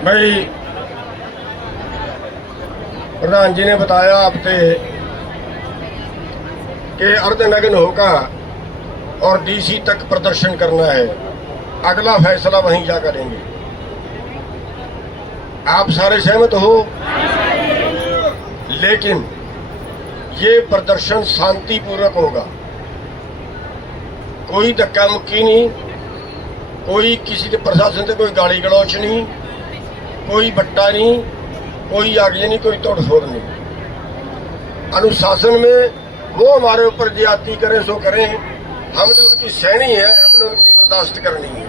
भाई प्रधान जी ने बताया आपसे कि अर्धनग्न होकर और डीसी तक प्रदर्शन करना है, अगला फैसला वहीं जा करेंगे। आप सारे सहमत हो? लेकिन ये प्रदर्शन शांतिपूर्वक होगा, कोई धक्का मुक्की नहीं, कोई किसी के प्रशासन से कोई गाली गलौच नहीं, कोई बट्टा नहीं, कोई आगे नहीं, कोई तोड़फोड़ नहीं। अनुशासन में वो हमारे ऊपर ज्यादती करें सो करें, हमने उनकी सहनी है, हमने उनकी बर्दाश्त करनी है,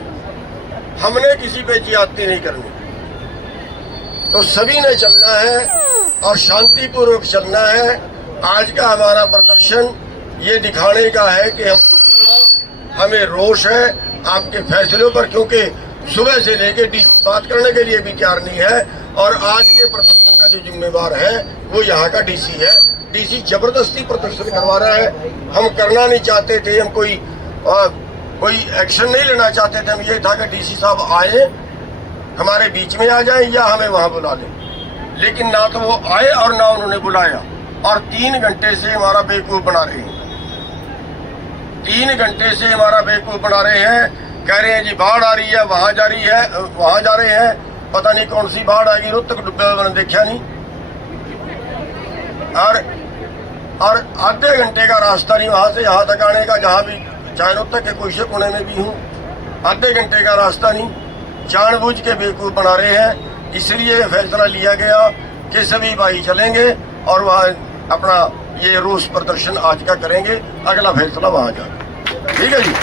हमने किसी पे ज्यादती नहीं करनी। तो सभी ने चलना है और शांतिपूर्वक चलना है। आज का हमारा प्रदर्शन ये दिखाने का है कि हम दुखी हैं, हमें रोष है आपके फैसलों पर, क्योंकि सुबह से लेके डीसी बात करने के लिए भी तैयार नहीं है। और आज के प्रदर्शन का जो जिम्मेवार है वो यहाँ का डीसी है। डीसी जबरदस्ती प्रदर्शन करवा रहा है। हम करना नहीं चाहते थे, हम कोई एक्शन नहीं लेना चाहते थे। हम ये था कि डीसी साहब आए, हमारे बीच में आ जाए या हमें वहां बुला लें, लेकिन ना तो वो आए और ना उन्होंने बुलाया। और 3 घंटे से हमारा बेवकूफ बना रहे हैं, 3 घंटे से हमारा बेवकूफ बना रहे हैं। कह रहे हैं जी बाढ़ आ रही है, वहां जा रही है, वहां जा रहे हैं, पता नहीं कौन सी बाढ़ आएगी, रोहतक डुब्बे मैंने देखा नहीं। और आधे घंटे का रास्ता नहीं वहां से यहाँ तक आने का, जहाँ भी चाहे रोहतक के कोई से कोने में भी हूँ, आधे घंटे का रास्ता नहीं। जानबूझ के बेवकूफ बना रहे हैं। इसलिए फैसला लिया गया कि सभी भाई चलेंगे और वहाँ अपना ये रोष प्रदर्शन आज का करेंगे, अगला फैसला वहाँ जाएगा। ठीक है जी।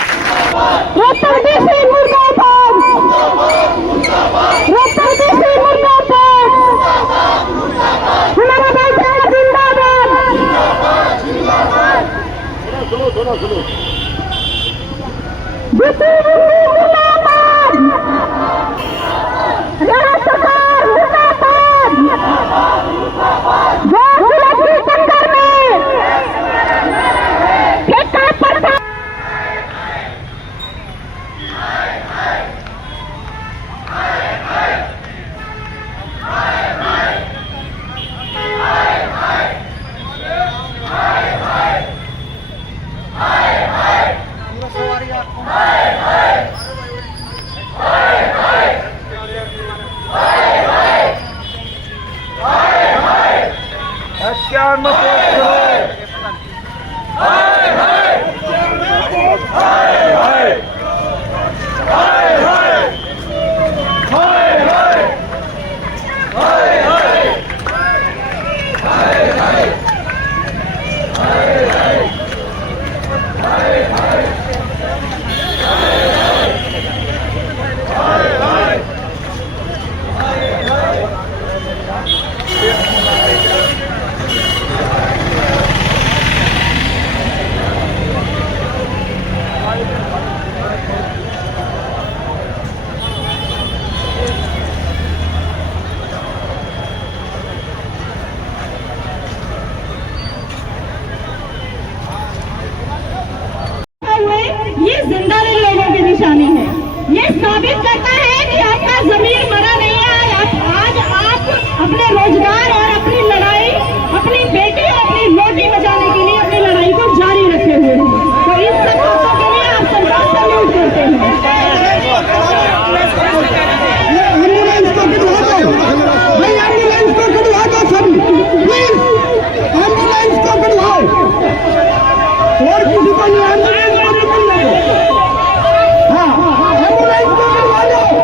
हाँ, एम्बुलेंस को करवा लो।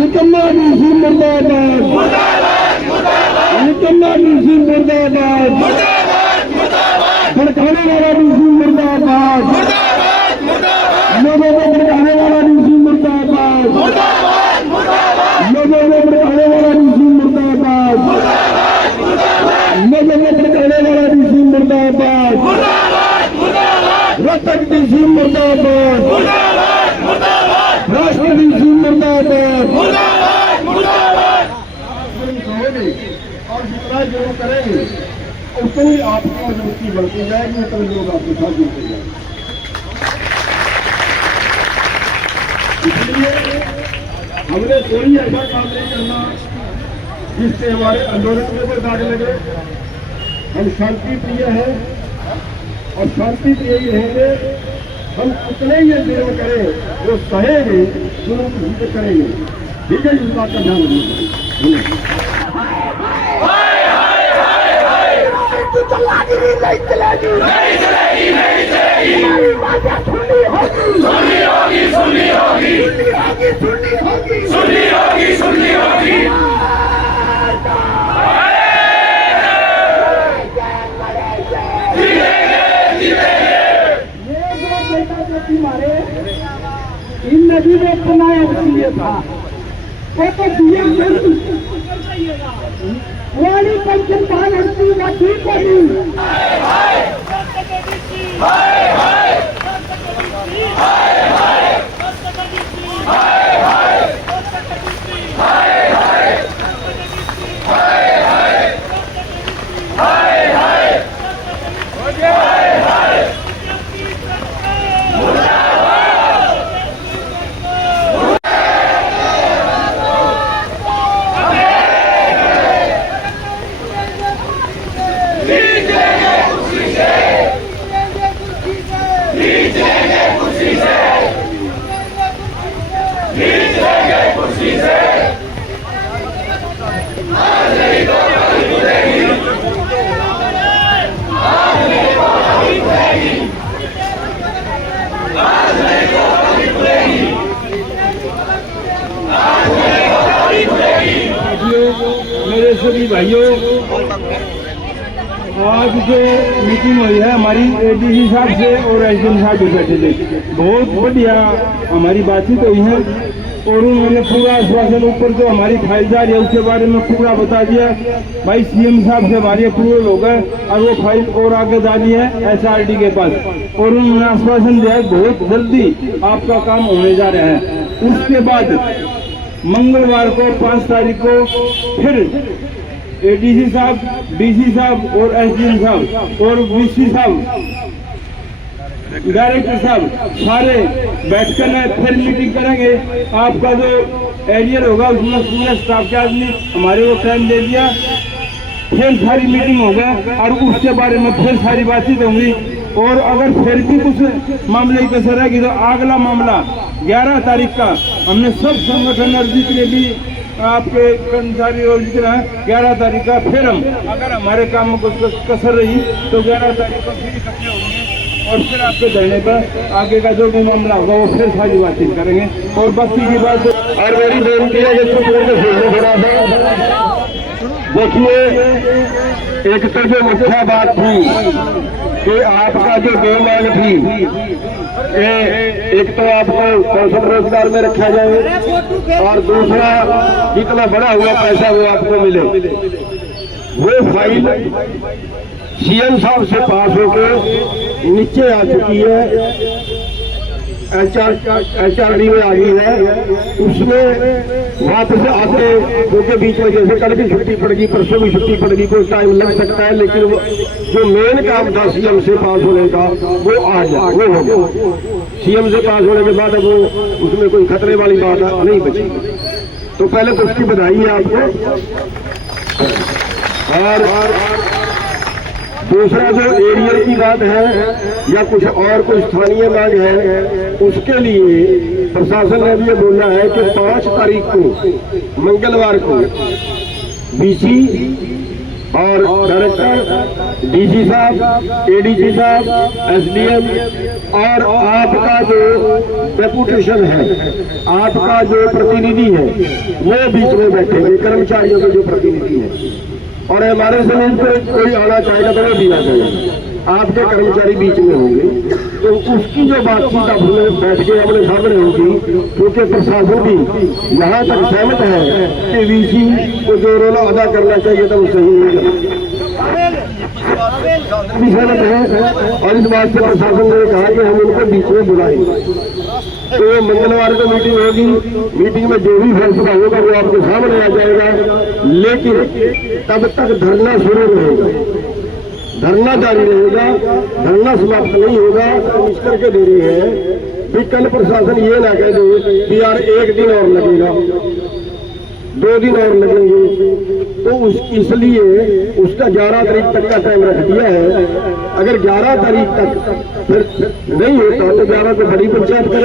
निकम्मा डीसी मुर्दाबाद, निकम्मा डीसी मुर्दाबाद, भड़काने वाला डीसी मुर्दाबाद, लोगों को भड़काने वाला डीसी मुर्दाबाद, लोगों को भड़काने वाला डीसी मुर्दाबाद, लोगों को भड़काने वाला डीसी मुर्दाबाद, रोहतक डीसी मुर्दाबाद, राष्ट्र डीसी मुर्दाबाद। और जितना जो करेंगे उतनी आपकी मजबूती बढ़ती जाएगी, उतने लोग आपके साथ जुड़ते जाएंगे। इसलिए हमने कोई ऐसा काम नहीं करना जिससे हमारे आंदोलन के ऊपर दाग लगे। हम शांति प्रिय हैं और शांति प्रिय ही रहेंगे। हम उतने ही जुर्म करें जो सहेंगे, जुर्म किसी पे करेंगे। ठीक है, इस बात का ध्यान रखिए। इन नदी में पुनाया चाहिए था, वो तो पुरानी पेंशन पान हटती हुआ ठीक होगी। मेरे सभी भाइयों, आज जो मीटिंग हुई है हमारी एडीसी साहब से और एसडीएम साहब जो बैठे थे, बहुत बढ़िया हमारी बातचीत हुई है और उन्होंने पूरा आश्वासन ऊपर जो हमारी फाइल जा रही है उसके बारे में पूरा बता दिया। भाई सीएम साहब से हमारी अप्रूवल हो गए और वो फाइल और आगे डाली है एसआरडी के पास और उन्होंने आश्वासन दिया है बहुत जल्दी आपका काम होने जा रहा है। उसके बाद मंगलवार को 5 तारीख को फिर एडीसी साहब, डीसी साहब और एसडीएम साहब और वीसी साहब, डायरेक्टर साहब सारे बैठकर फिर मीटिंग करेंगे। आपका जो एरियर होगा उसमें पूरे स्टाफ के आदमी हमारे को टाइम दे दिया, फिर सारी मीटिंग होगा और उसके बारे में फिर सारी बातचीत होंगी। और अगर फिर भी कुछ मामले की कसर रहेगी तो अगला मामला 11 तारीख का हमने सब संगठन और जितने भी आपके कर्मचारी और जितना है 11 तारीख का फिर हम अगर हमारे काम में कुछ कसर रही तो 11 तारीख को फिर इकट्ठे होंगे और फिर आपके धरने पर आगे का जो भी मामला होगा वो फिर सारी बातचीत करेंगे। और बाकी की बात और मेरी बेनती है कि देखिए, एक तो जो मुख्य बात थी कि आपका जो डिमांड थी एक तो आपको कौशल रोजगार में रखा जाए और दूसरा जितना बड़ा हुआ पैसा वो आपको मिले। वो फाइल सीएम साहब से पास होकर नीचे आ चुकी है, एचआरडी में आ गई है। उसमें वापस आते क्योंकि बीच में जैसे कल की छुट्टी पड़ गई, परसों की छुट्टी पड़ गई, कोई टाइम लग सकता है, लेकिन जो मेन काम था सीएम से पास होने का वो आ जाए, वो हो गया। सीएम से पास होने के बाद अब वो उसमें कोई खतरे वाली बात नहीं बची। तो पहले तो उसकी बधाई है आपको। और दूसरा जो एरियर की बात है या कुछ और कोई स्थानीय मांग है, उसके लिए प्रशासन ने भी ये बोला है कि 5 तारीख को मंगलवार को बीसी और डायरेक्टर, डीसी साहब, एडीसी साहब, एसडीएम और आपका जो डेपुटेशन है, आपका जो प्रतिनिधि है, वो बीच में बैठेंगे, कर्मचारियों के जो प्रतिनिधि है। और हमारे जमीन पे कोई आना चाहेगा तो वो भी आ जाएगा, आपके कर्मचारी बीच में होंगे। तो उसकी जो बातचीत अपने बैठ के अपने सामने होगी, क्योंकि प्रशासन भी यहाँ तक सहमत है कि वीसी को जो रोल अदा करना चाहिए था वो सही नहीं है, भी सहमत है। और इस बात से प्रशासन ने कहा कि हम उनको बीच में बुलाएंगे। तो वो मंगलवार को मीटिंग होगी, मीटिंग में जो भी फैसला होगा वो आपके सामने आ जाएगा। लेकिन तब तक धरना शुरू रहेगा, धरना जारी रहेगा, धरना समाप्त नहीं होगा। इस करके दे रही है कि कल प्रशासन ये ना कह दे कि यार 1 दिन और लगेगा, 2 दिन और लगेंगे। तो इसलिए उसका 11 तारीख तक का टाइम रख दिया है। अगर 11 तारीख तक फिर नहीं होता तो 11 को बड़ी पंचायत करें।